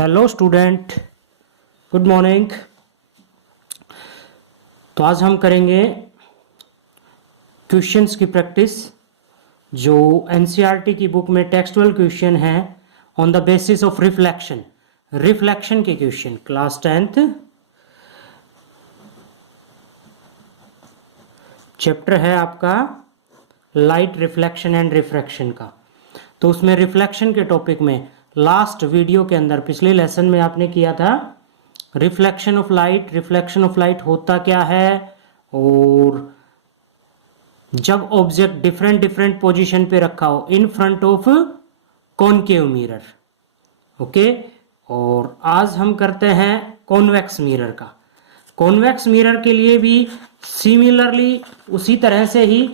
Hello student, good morning. तो आज हम करेंगे क्वेश्चंस की प्रैक्टिस जो एनसीईआरटी की बुक में टेक्सचुअल क्वेश्चन है on the basis of reflection के क्वेश्चन। क्लास 10th चैप्टर है आपका लाइट रिफ्लेक्शन एंड रिफ्रैक्शन का। तो उसमें रिफ्लेक्शन के टॉपिक में लास्ट वीडियो के अंदर पिछले लेसन में आपने किया था रिफ्लेक्शन ऑफ लाइट होता क्या है, और जब ऑब्जेक्ट डिफरेंट पोजीशन पे रखा हो इन front of concave mirror. Okay, और आज हम करते हैं कॉन्वेक्स मिरर का। कॉन्वेक्स मिरर के लिए भी सिमिलरली उसी तरह से ही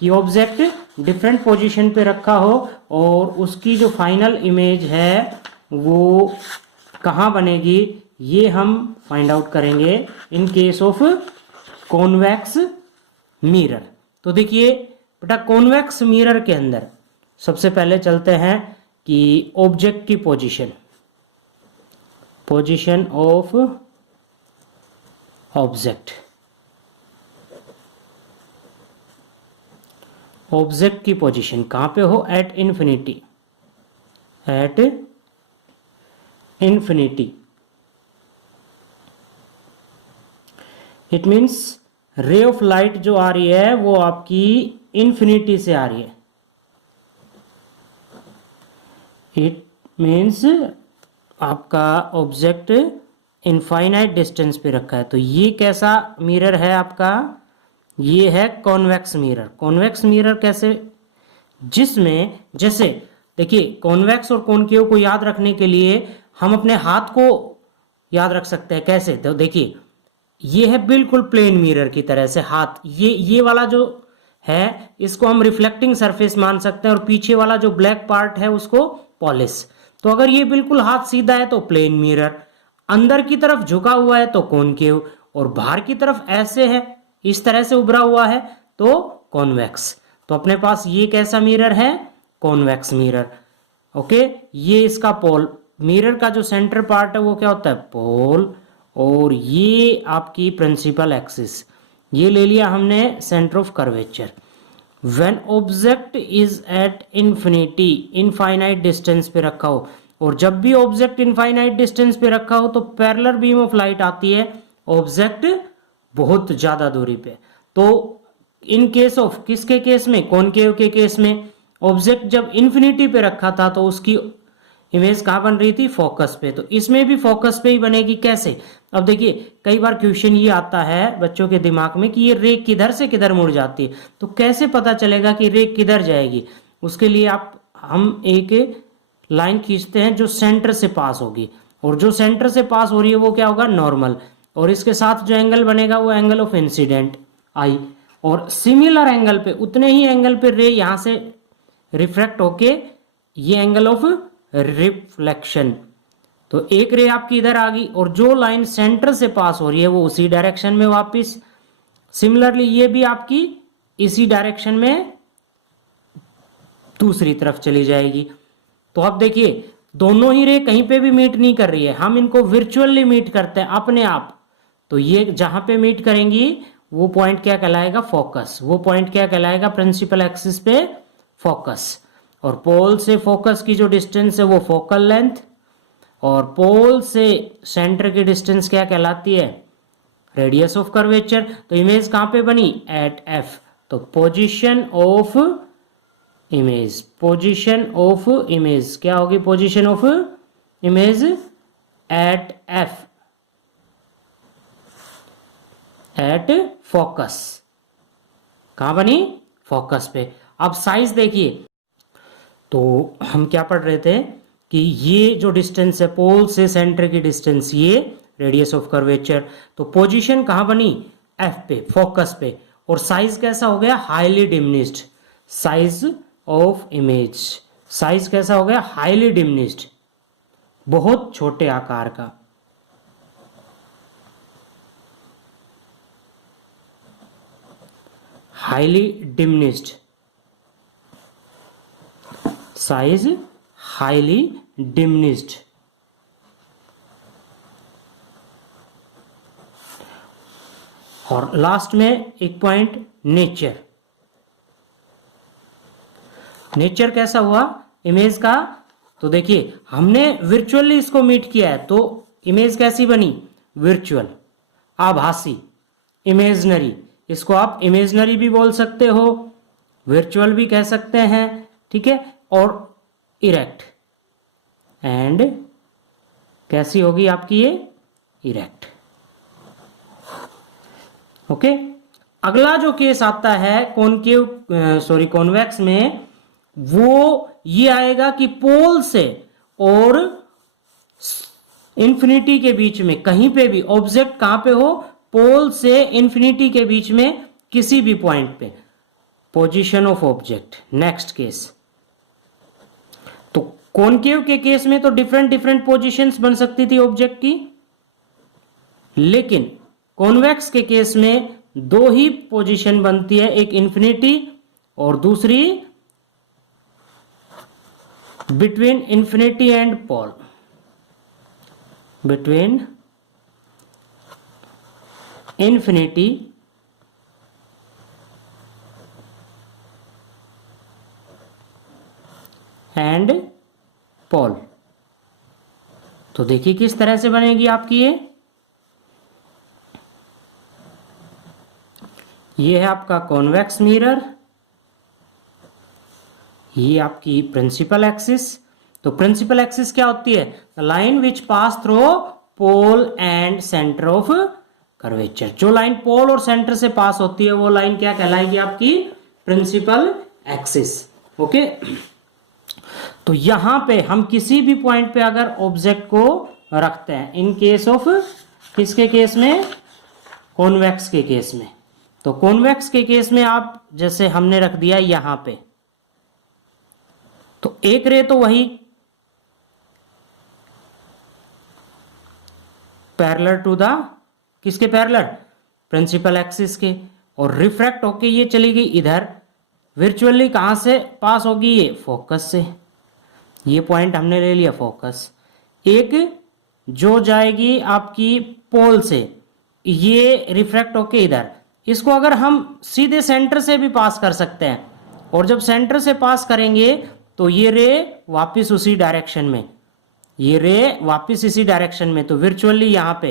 कि ऑब्जेक्ट डिफरेंट पोजीशन पे रखा हो और उसकी जो फाइनल इमेज है वो कहाँ बनेगी, ये हम फाइंड आउट करेंगे इन केस ऑफ कॉन्वेक्स मिरर। तो देखिए बेटा, कॉन्वेक्स मिरर के अंदर सबसे पहले चलते हैं कि ऑब्जेक्ट की पोजीशन ऑफ ऑब्जेक्ट की पोजीशन कहाँ पे हो, at infinity. It means ray of light जो आ रही है वो आपकी इन्फिनिटी से आ रही है। इट मीन्स आपका ऑब्जेक्ट इनफाइनाइट डिस्टेंस पे रखा है। तो ये कैसा मिरर है आपका, ये है कॉन्वेक्स मिरर। कॉन्वेक्स मिरर कैसे, जिसमें जैसे देखिए कॉन्वेक्स और कॉनकेव को याद रखने के लिए हम अपने हाथ को याद रख सकते हैं। कैसे, तो देखिए ये है बिल्कुल प्लेन मिरर की तरह से हाथ, ये वाला जो है इसको हम रिफ्लेक्टिंग सरफेस मान सकते हैं और पीछे वाला जो ब्लैक पार्ट है उसको पॉलिश। तो अगर ये बिल्कुल हाथ सीधा है तो प्लेन मिरर, अंदर की तरफ झुका हुआ है तो कॉनकेव, और बाहर की तरफ ऐसे है इस तरह से उभरा हुआ है तो कॉन्वेक्स। तो अपने पास ये कैसा मिरर है, कॉन्वेक्स मिरर। ओके, ये इसका पोल, मिरर का जो सेंटर पार्ट है वो क्या होता है, पोल, और ये आपकी प्रिंसिपल एक्सिस, ये ले लिया हमने centre of curvature. When object is at infinity, infinite distance पे रखा हो, और जब भी ऑब्जेक्ट इनफाइनाइट डिस्टेंस पे रखा हो तो पैरेलल बीम ऑफ लाइट आती है ऑब्जेक्ट बहुत ज्यादा दूरी पे। तो इन केस ऑफ किसके केस में, कॉनकेव के केस में, ऑब्जेक्ट जब इन्फिनिटी पे रखा था तो उसकी इमेज कहाँ बन रही थी, फोकस पे। तो इसमें भी फोकस पे ही बनेगी। कैसे, अब देखिए कई बार क्वेश्चन ये आता है बच्चों के दिमाग में कि ये रे किधर से किधर मुड़ जाती है, तो कैसे पता चलेगा कि रे किधर जाएगी। उसके लिए हम एक लाइन खींचते हैं जो सेंटर से पास होगी, और जो सेंटर से पास हो रही है वो क्या होगा, नॉर्मल, और इसके साथ जो एंगल बनेगा वो एंगल ऑफ इंसिडेंट आई, और सिमिलर एंगल पे, उतने ही एंगल पे रे यहां से रिफ्रैक्ट होके ये एंगल ऑफ रिफ्लेक्शन। तो एक रे आपकी इधर आ गई और जो लाइन सेंटर से पास हो रही है वो उसी डायरेक्शन में वापस, सिमिलरली ये भी आपकी इसी डायरेक्शन में दूसरी तरफ चली जाएगी। तो अब देखिए दोनों ही रे कहीं पे भी मीट नहीं कर रही है, हम इनको वर्चुअली मीट करते हैं अपने आप। तो ये जहां पे मीट करेंगी वो पॉइंट क्या कहलाएगा, फोकस। वो पॉइंट क्या कहलाएगा, प्रिंसिपल एक्सिस पे फोकस। और पोल से फोकस की जो डिस्टेंस है वो फोकल लेंथ, और पोल से सेंटर की डिस्टेंस क्या कहलाती है, रेडियस ऑफ कर्वेचर। तो इमेज कहां पे बनी, एट एफ। तो पोजीशन ऑफ इमेज क्या होगी, position of image at F, at focus. कहां बनी, फोकस पे। अब साइज देखिए, तो हम क्या पढ़ रहे थे कि ये जो डिस्टेंस है पोल से सेंटर की डिस्टेंस, ये रेडियस ऑफ कर्वेचर। तो पोजीशन कहां बनी, एफ पे, फोकस पे, और साइज कैसा हो गया, highly diminished. Size of image, size कैसा हो गया, हाईली डिमिनिश्ड, बहुत छोटे आकार का। Highly diminished, size highly diminished. और लास्ट में एक पॉइंट नेचर। नेचर कैसा हुआ इमेज का, तो देखिए हमने वर्चुअली इसको मीट किया है तो इमेज कैसी बनी, वर्चुअल, आभासी, इमेजनरी। इसको आप इमेजनरी भी बोल सकते हो, वर्चुअल भी कह सकते हैं, ठीक है। और इरेक्ट, एंड कैसी होगी आपकी ये, इरेक्ट। ओके। अगला जो केस आता है कॉन्वेक्स में, वो ये आएगा कि पोल से और इंफिनिटी के बीच में कहीं पे भी ऑब्जेक्ट कहां पे हो, पोल से इंफिनिटी के बीच में किसी भी पॉइंट पे, position of object. Next case, तो कॉनकेव के केस में तो डिफरेंट डिफरेंट पोजीशंस बन सकती थी ऑब्जेक्ट की, लेकिन कॉन्वेक्स के केस में दो ही पोजीशन बनती है, एक इंफिनिटी और दूसरी between infinity and pole, between infinity and pole. तो देखिए किस तरह से बनेगी आपकी ये है आपका कॉन्वेक्स मिरर, ये आपकी प्रिंसिपल एक्सिस। तो प्रिंसिपल एक्सिस क्या होती है, line which pass through pole and centre of curvature. जो लाइन पोल और सेंटर से पास होती है वो लाइन क्या कहलाएगी आपकी, प्रिंसिपल एक्सिस। ओके। तो यहां पे हम किसी भी पॉइंट पे अगर ऑब्जेक्ट को रखते हैं, इन केस ऑफ किसके केस में, कॉन्वेक्स के केस में। तो कॉन्वेक्स के केस में आप जैसे हमने रख दिया यहां पे, तो एक रे तो वही पैरेलल टू द, किसके पैरेलल, प्रिंसिपल एक्सिस के, और रिफ्रैक्ट होके ये चली गई इधर, वर्चुअली कहां से पास होगी, ये फोकस से। ये पॉइंट हमने ले लिया फोकस। एक जो जाएगी आपकी पोल से, ये रिफ्रैक्ट होके इधर, इसको अगर हम सीधे सेंटर से भी पास कर सकते हैं, और जब सेंटर से पास करेंगे तो ये रे वापस उसी डायरेक्शन में, ये रे वापस इसी डायरेक्शन में, तो वर्चुअली यहां पे,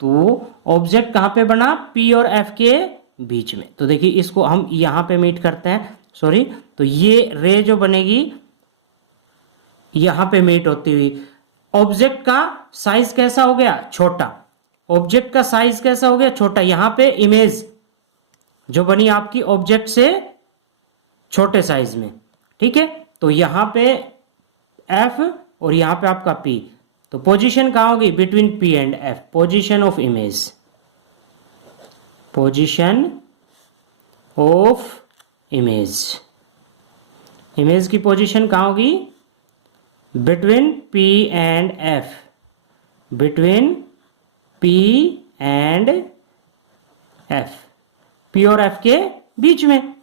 तो ऑब्जेक्ट कहां पे बना, पी और एफ के बीच में। तो देखिए इसको हम यहां पे मीट करते हैं, सॉरी, तो ये रे जो बनेगी यहां पे मीट होती हुई, ऑब्जेक्ट का साइज कैसा हो गया, छोटा, ऑब्जेक्ट का साइज कैसा हो गया, छोटा। यहां पे इमेज जो बनी आपकी ऑब्जेक्ट से छोटे साइज में, ठीक है। तो यहां पे एफ और यहां पे आपका पी, तो पोजीशन कहां होगी, between P and F, position of image, position of image, image की पोजीशन कहां होगी, between P and F, between P and F, P और एफ के बीच में।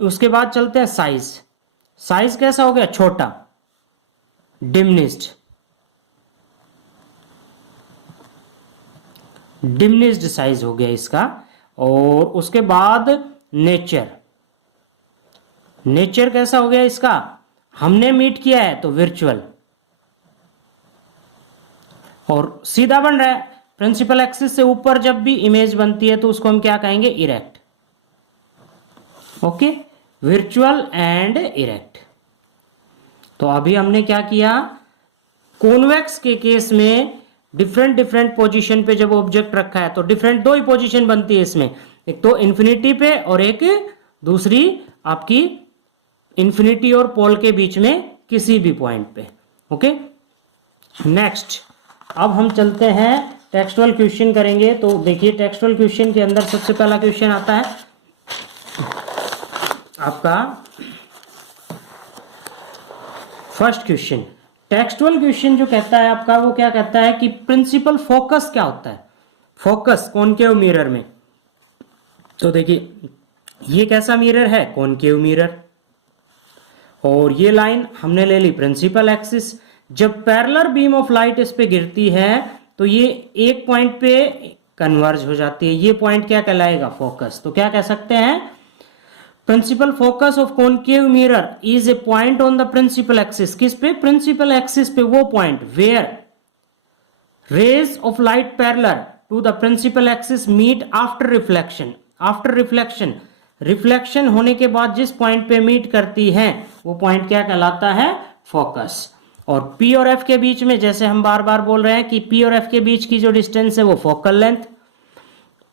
उसके बाद चलते हैं साइज, साइज कैसा हो गया, छोटा, डिमिनिश्ड, डिमिनिश्ड साइज हो गया इसका। और उसके बाद नेचर, नेचर कैसा हो गया इसका, हमने मीट किया है तो वर्चुअल, और सीधा बन रहा है, प्रिंसिपल एक्सिस से ऊपर जब भी इमेज बनती है तो उसको हम क्या कहेंगे, erect. Okay, virtual and erect. तो अभी हमने क्या किया, कॉन्वेक्स के केस में डिफरेंट डिफरेंट पोजीशन पे जब ऑब्जेक्ट रखा है तो डिफरेंट दो ही पोजीशन बनती है इसमें, एक तो इन्फिनिटी पे और एक दूसरी आपकी इन्फिनिटी और पोल के बीच में किसी भी पॉइंट पे। ओके, नेक्स्ट अब हम चलते हैं टेक्सचुअल क्वेश्चन करेंगे। तो देखिए टेक्सचुअल क्वेश्चन के अंदर सबसे पहला क्वेश्चन आता है आपका फर्स्ट क्वेश्चन। टेक्सचुअल क्वेश्चन जो कहता है आपका, वो क्या कहता है कि प्रिंसिपल फोकस क्या होता है, फोकस कॉनकेव मिरर में। तो देखिए ये कैसा मिरर है, कॉनकेव मिरर, और ये लाइन हमने ले ली प्रिंसिपल एक्सिस। जब पैरेलल बीम ऑफ लाइट इस पे गिरती है तो ये एक पॉइंट पे कन्वर्ज हो जाती है। ये पॉइंट क्या कहलाएगा? फोकस। तो क्या कह सकते हैं? Principal focus of concave mirror is a point on the principal axis. किस पे? प्रिंसिपल एक्सिस पे वो point where rays of light parallel to the principal axis meet after reflection. After reflection, reflection होने के बाद जिस पॉइंट पे meet करती है वो पॉइंट क्या कहलाता है? फोकस। और P और F के बीच में, जैसे हम बार बार बोल रहे हैं कि P और F के बीच की जो डिस्टेंस है वो फोकल लेंथ।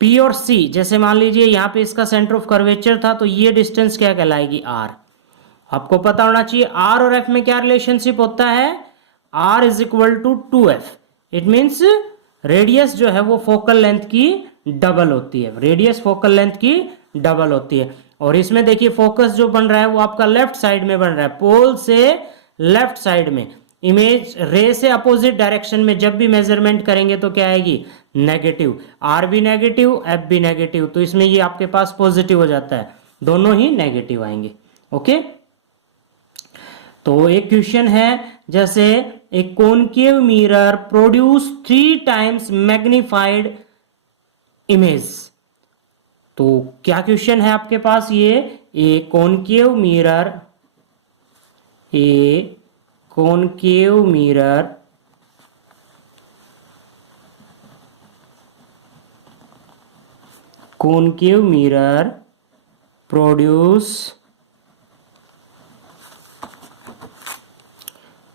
P और C, जैसे मान लीजिए यहाँ पे इसका सेंटर ऑफ कर्वेचर था, तो ये डिस्टेंस क्या कहलाएगी? R। आपको पता होना चाहिए R और F में क्या रिलेशनशिप होता है? R is equal to 2F। It means radius जो है वो फोकल लेंथ की डबल होती है। रेडियस फोकल लेंथ की डबल होती है। और इसमें देखिए फोकस जो बन रहा है वो आपका लेफ्ट साइड में बन रहा है, पोल से लेफ्ट साइड में। इमेज रे से अपोजिट डायरेक्शन में जब भी मेजरमेंट करेंगे तो क्या आएगी? नेगेटिव। आर भी नेगेटिव, एफ भी नेगेटिव, तो इसमें ये आपके पास पॉजिटिव हो जाता है, दोनों ही नेगेटिव आएंगे। ओके, तो एक क्वेश्चन है, जैसे एक concave mirror produce 3 times magnified image. तो क्या क्वेश्चन है आपके पास? ये ए concave mirror, a concave mirror produce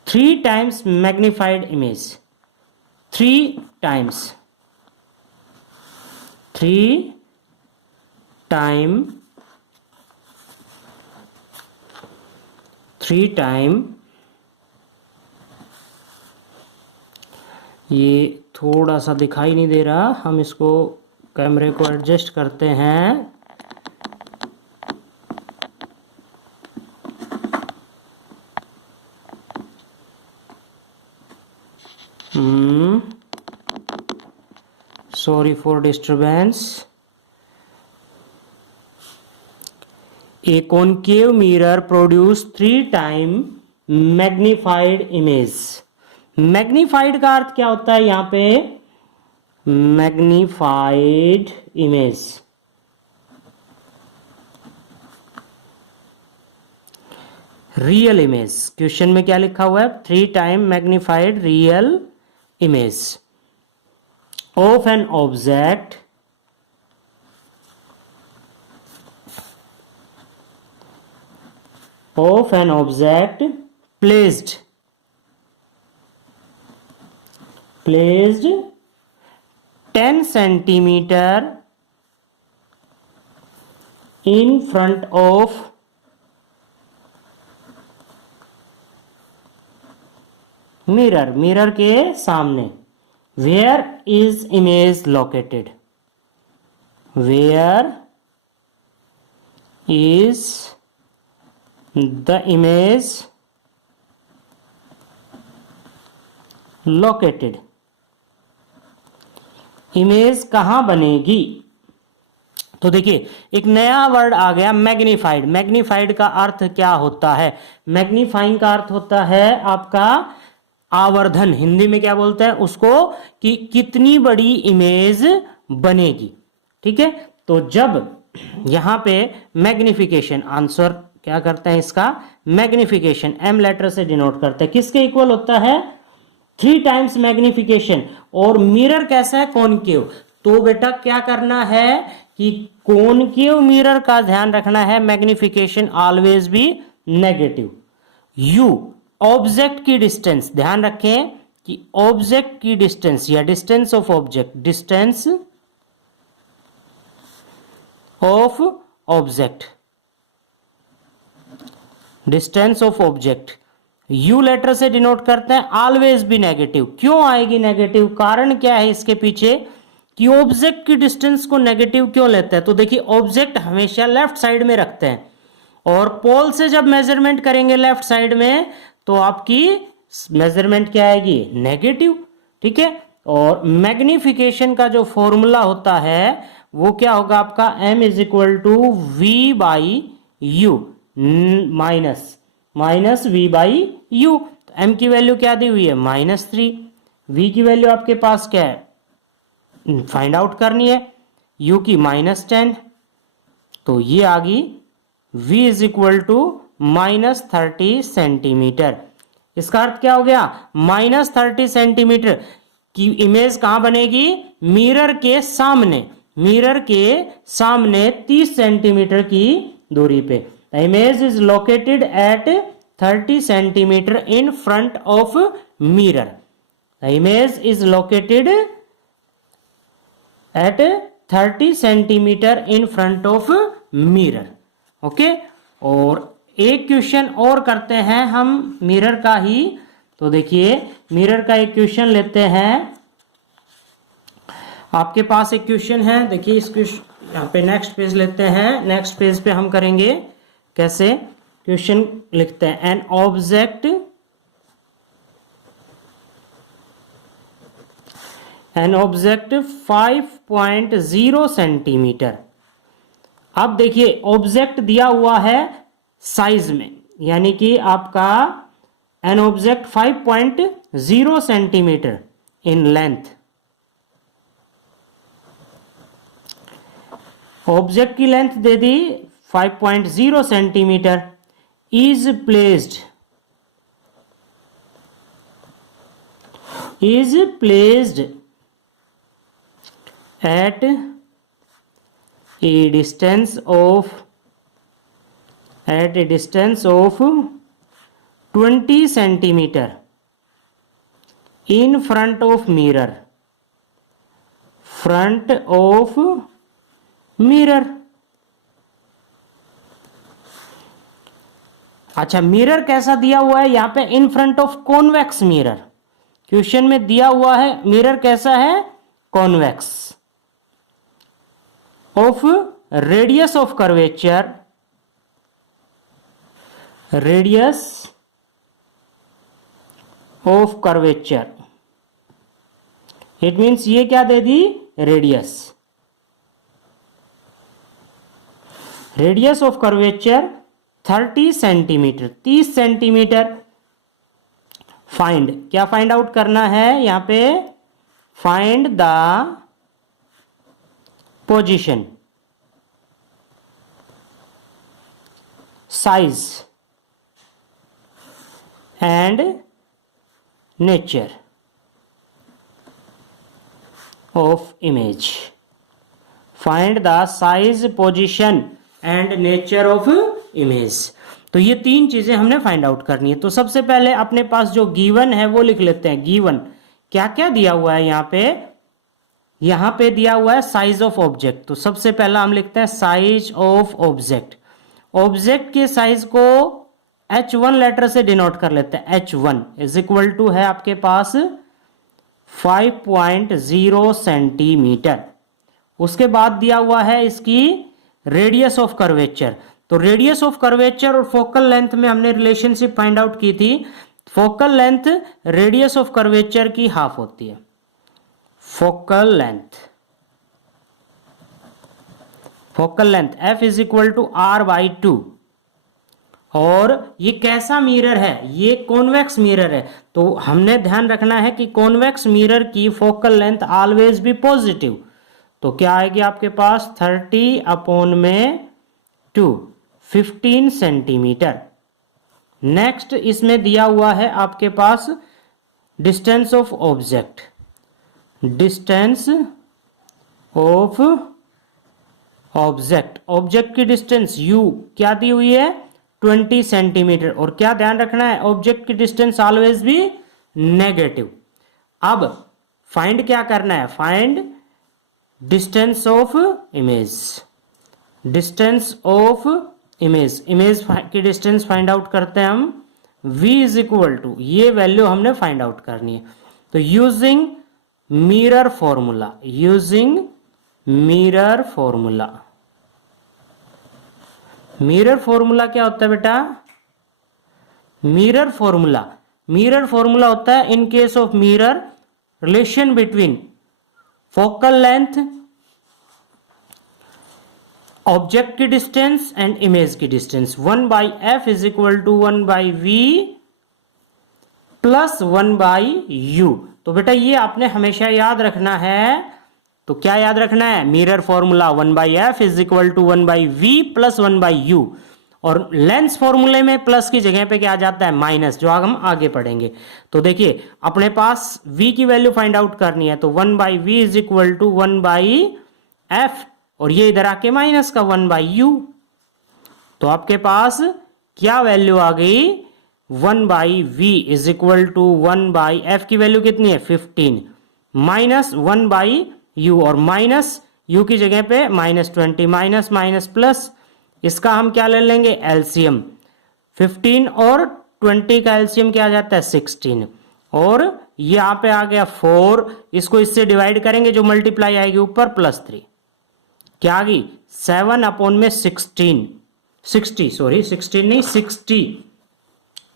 3 times magnified image. 3 times ये थोड़ा सा दिखाई नहीं दे रहा, हम इसको कैमरे को एडजस्ट करते हैं। Sorry for disturbance. A concave mirror produce 3 time magnified image. Magnified का अर्थ क्या होता है यहां पे? Magnified image, real image. Question में क्या लिखा हुआ है? 3 time magnified real image of an object placed 10 centimeter in front of mirror, mirror के सामने। Where is image located? Where is the image located? Image कहां बनेगी? तो देखिए एक नया वर्ड आ गया, मैग्नीफाइड। मैग्नीफाइड का अर्थ क्या होता है? मैग्नीफाइंग का अर्थ होता है आपका आवर्धन। हिंदी में क्या बोलते हैं उसको? कि कितनी बड़ी इमेज बनेगी। ठीक है, तो जब यहां पे मैग्निफिकेशन, आंसर क्या करते हैं इसका? मैग्निफिकेशन एम लेटर से डिनोट करते हैं। किसके इक्वल होता है? 3 टाइम्स मैग्निफिकेशन। और मिरर कैसा है? कॉनकेव। तो बेटा क्या करना है कि कॉनकेव मिरर का ध्यान रखना है, magnification always be negative. You object की डिस्टेंस, ध्यान रखें कि ऑब्जेक्ट की डिस्टेंस या distance of object, distance of object, distance of object you later से डिनोट करते हैं, ऑलवेज भी नेगेटिव। क्यों आएगी नेगेटिव? कारण क्या है इसके पीछे कि ऑब्जेक्ट की डिस्टेंस को नेगेटिव क्यों लेते हैं? तो देखिए ऑब्जेक्ट हमेशा लेफ्ट साइड में रखते हैं और पोल से जब मेजरमेंट करेंगे लेफ्ट साइड में तो आपकी मेजरमेंट क्या आएगी? नेगेटिव। ठीक है, और मैग्निफिकेशन का जो फॉर्मूला होता है वो क्या होगा आपका? m is equal to V by U minus V by U. M की वैल्यू क्या दी हुई है? -3। वी की वैल्यू आपके पास क्या है? फाइंड आउट करनी है, u की -10, तो ये आ गई v is equal to -30 centimetre. इसका अर्थ क्या हो गया, -30 सेंटीमीटर की इमेज कहां बनेगी, मिरर के सामने, मिरर के सामने 30 सेंटीमीटर की दूरी पे। The image is located at 30 centimetre in front of mirror. The image is located at 30 centimetre in front of mirror. Okay, और एक क्वेश्चन और करते हैं हम मिरर का ही। तो देखिए मिरर का एक क्वेश्चन लेते हैं। आपके पास एक क्वेश्चन है, देखिए इस क्वेश्चन यहाँ पे नेक्स्ट पेज लेते हैं। नेक्स्ट पेज पे हम करेंगे कैसे, क्वेश्चन लिखते हैं एन ऑब्जेक्ट 5.0 सेंटीमीटर। अब देखिए ऑब्जेक्ट दिया हुआ है साइज में, यानी कि आपका an object 5.0 centimetre in length. Object की लेंथ दे दी 5.0 centimetre. Is placed at a distance of 20 centimeter in front of mirror, अच्छा मिरर कैसा दिया हुआ है यहाँ पे, in front of convex mirror. Question में दिया हुआ है मिरर कैसा है, convex, of radius of curvature, it means ये क्या दे दी, radius of curvature 30 centimetre, 30 centimetre. Find, क्या फाइंड आउट करना है यहां पे, find the position, size and nature of image. Find the size, position and nature of image. तो ये तीन चीजें हमने फाइंड आउट करनी है। तो सबसे पहले अपने पास जो गिवन है वो लिख लेते हैं। गिवन क्या क्या दिया हुआ है यहां पे दिया हुआ है साइज ऑफ ऑब्जेक्ट। तो सबसे पहला हम लिखते हैं साइज ऑफ ऑब्जेक्ट। ऑब्जेक्ट के साइज को H1 लेटर से डिनोट कर लेते हैं। H1 इज इक्वल टू है आपके पास 5.0 सेंटीमीटर। उसके बाद दिया हुआ है इसकी रेडियस ऑफ कर्वेचर। तो रेडियस ऑफ कर्वेचर और फोकल लेंथ में हमने रिलेशनशिप फाइंड आउट की थी। Focal length radius of curvature की हाफ होती है। Focal length F is equal to R/2। और ये कैसा मिरर है, ये कॉन्वेक्स मिरर है। तो हमने ध्यान रखना है कि कॉन्वेक्स मिरर की फोकल लेंथ ऑलवेज भी पॉजिटिव। तो क्या आएगी आपके पास 30/2, 15 सेंटीमीटर। नेक्स्ट इसमें दिया हुआ है आपके पास डिस्टेंस ऑफ ऑब्जेक्ट। ऑब्जेक्ट की डिस्टेंस u क्या दी हुई है 20 सेंटीमीटर। और क्या ध्यान रखना है, ऑब्जेक्ट की डिस्टेंस ऑलवेज भी नेगेटिव। अब फाइंड क्या करना है, find distance of image. Image की डिस्टेंस फाइंड आउट करते हैं हम। v इज इक्वल टू, ये वैल्यू हमने फाइंड आउट करनी है। तो using mirror formula, mirror formula क्या होता है बेटा, मिरर फॉर्मूला होता है in case of mirror relation between focal length, object की डिस्टेंस एंड इमेज की distance. 1/f is equal to 1/v plus 1/u। तो बेटा ये आपने हमेशा याद रखना है तो क्या याद रखना है, mirror formula 1/f is equal to 1/v plus 1/u, और लेंस फॉर्मूले में प्लस की जगह पे क्या आ जाता है, माइनस, जो हम आगे पढ़ेंगे। तो देखिए अपने पास v की वैल्यू फाइंड आउट करनी है, तो 1/v is equal to 1/f, और ये इधर आके माइनस का 1/u। तो आपके पास क्या वैल्यू आ गई, 1/v is equal to 1/f की वैल्यू कितनी है 15 माइनस 1/u, और माइनस u की जगह पे -20, माइनस माइनस प्लस, इसका हम क्या ले लेंगे एलसीएम, 15 और 20 का एलसीएम क्या आ जाता है 16, और यहाँ पे आ गया 4, इसको इससे डिवाइड करेंगे जो मल्टीप्लाई आएगी ऊपर +3, क्या आ गई 7/16, 60,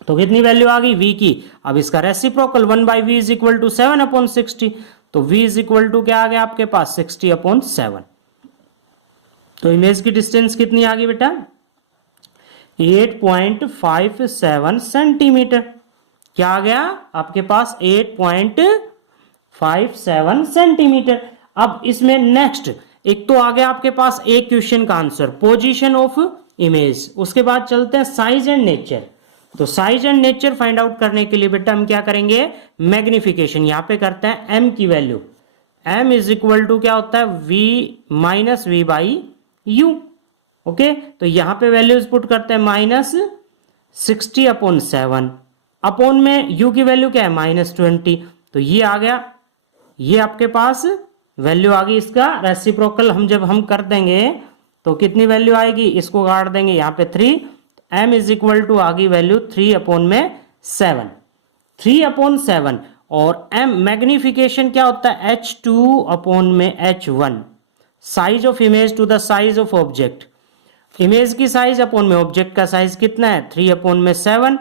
तो कितनी वैल्यू आ गई v की। अब इसका reciprocal 1/v is equal to 7/60, तो v इज इक्वल टू क्या आ गया आपके पास 60/7। तो इमेज की डिस्टेंस कितनी आ गई बेटा 8.57 सेंटीमीटर, क्या आ गया आपके पास 8.57 सेंटीमीटर। अब इसमें नेक्स्ट एक तो आ गया आपके पास एक क्वेश्चन का आंसर, पोजीशन ऑफ इमेज, उसके बाद चलते हैं साइज एंड नेचर। तो size and nature find out करने के लिए बेटा हम क्या करेंगे, मैग्निफिकेशन, यहां पे करते हैं m की value, m is equal to क्या होता है v minus v by u, okay. तो यहां पे वैल्यूज पुट करते हैं -60/7, अपॉन में u की वैल्यू क्या है -20, तो ये आ गया, ये आपके पास वैल्यू आ गई। इसका रेसिप्रोकल हम जब हम कर देंगे तो कितनी वैल्यू आएगी, इसको काट देंगे यहाँ पे 3, m इज इक्वल टू आ गई वैल्यू 3/7, 3/7, और m मैग्निफिकेशन क्या होता है h2/h1, size of image to the size of object, image की साइज अपॉन में ऑब्जेक्ट का साइज कितना है 3/7।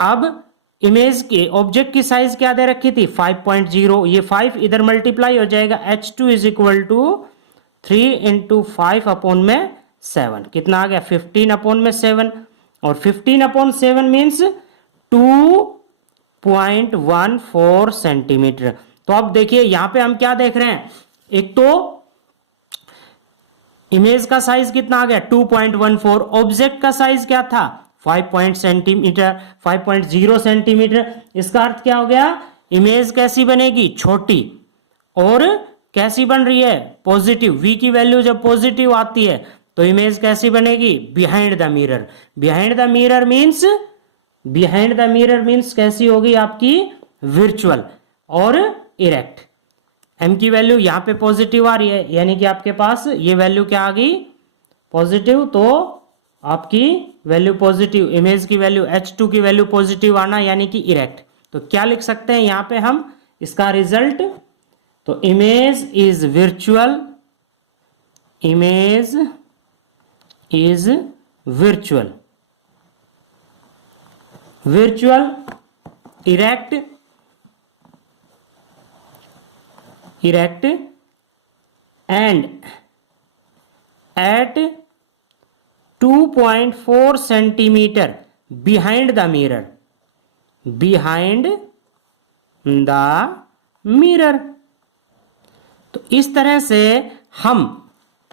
अब इमेज के ऑब्जेक्ट की साइज क्या दे रखी थी 5.0, ये 5 इधर मल्टीप्लाई हो जाएगा, h2 इज इक्वल टू 3 × 5/7, कितना आ गया 15/7, और 15/7 मीन्स 2.14 सेंटीमीटर। तो अब देखिए यहां पे हम क्या देख रहे हैं, एक तो इमेज का साइज कितना आ गया 2.14, ऑब्जेक्ट का साइज क्या था 5.0 सेंटीमीटर। इसका अर्थ क्या हो गया, इमेज कैसी बनेगी छोटी, और कैसी बन रही है पॉजिटिव, v की वैल्यू जब पॉजिटिव आती है तो इमेज कैसी बनेगी behind the mirror, behind the mirror means कैसी होगी आपकी वर्चुअल और इरेक्ट। m की वैल्यू यहाँ पे पॉजिटिव आ रही है, यानी कि आपके पास ये वैल्यू क्या आ गई पॉजिटिव, तो आपकी वैल्यू पॉजिटिव, इमेज की वैल्यू h2 की वैल्यू पॉजिटिव आना यानी कि इरेक्ट। तो क्या लिख सकते हैं यहाँ पे हम इसका रिजल्ट, तो image is virtual, image is virtual, virtual erect, erect and at 2.4 centimetre behind the mirror, behind the mirror. तो इस तरह से हम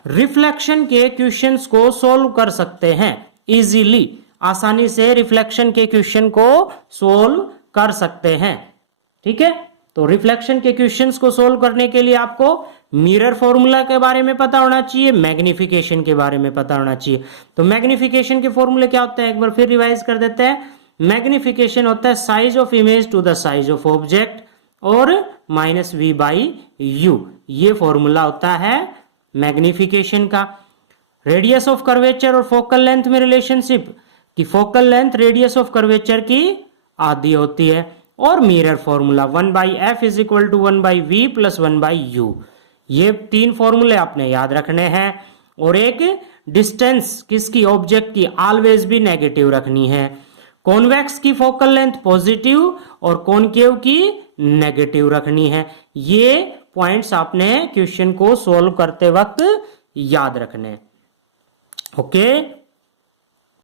रिफ्लेक्शन के क्वेश्चंस को सॉल्व कर सकते हैं इजीली, आसानी से रिफ्लेक्शन के क्वेश्चन को सॉल्व कर सकते हैं, ठीक है। तो रिफ्लेक्शन के क्वेश्चंस को सॉल्व करने के लिए आपको मिरर फॉर्मूला के बारे में पता होना चाहिए, मैग्निफिकेशन के बारे में पता होना चाहिए। तो मैग्निफिकेशन के फॉर्मूले क्या होते हैं एक बार फिर रिवाइज कर देते हैं। मैग्निफिकेशन होता है size of image to the size of object और -v/u, ये फॉर्मूला होता है मैग्निफिकेशन का। रेडियस ऑफ कर्वेचर और फोकल लेंथ में रिलेशनशिप कि focal length radius of curvature की आधी होती है, और mirror formula 1/f is equal to 1/v plus 1/u, ये 3 फॉर्मूले आपने याद रखने हैं। और एक डिस्टेंस किसकी ऑब्जेक्ट की ऑलवेज भी नेगेटिव रखनी है, कॉन्वेक्स की फोकल लेंथ पॉजिटिव और कॉनकेव की नेगेटिव रखनी है। ये पॉइंट्स आपने क्वेश्चन को सॉल्व करते वक्त याद रखने, ओके।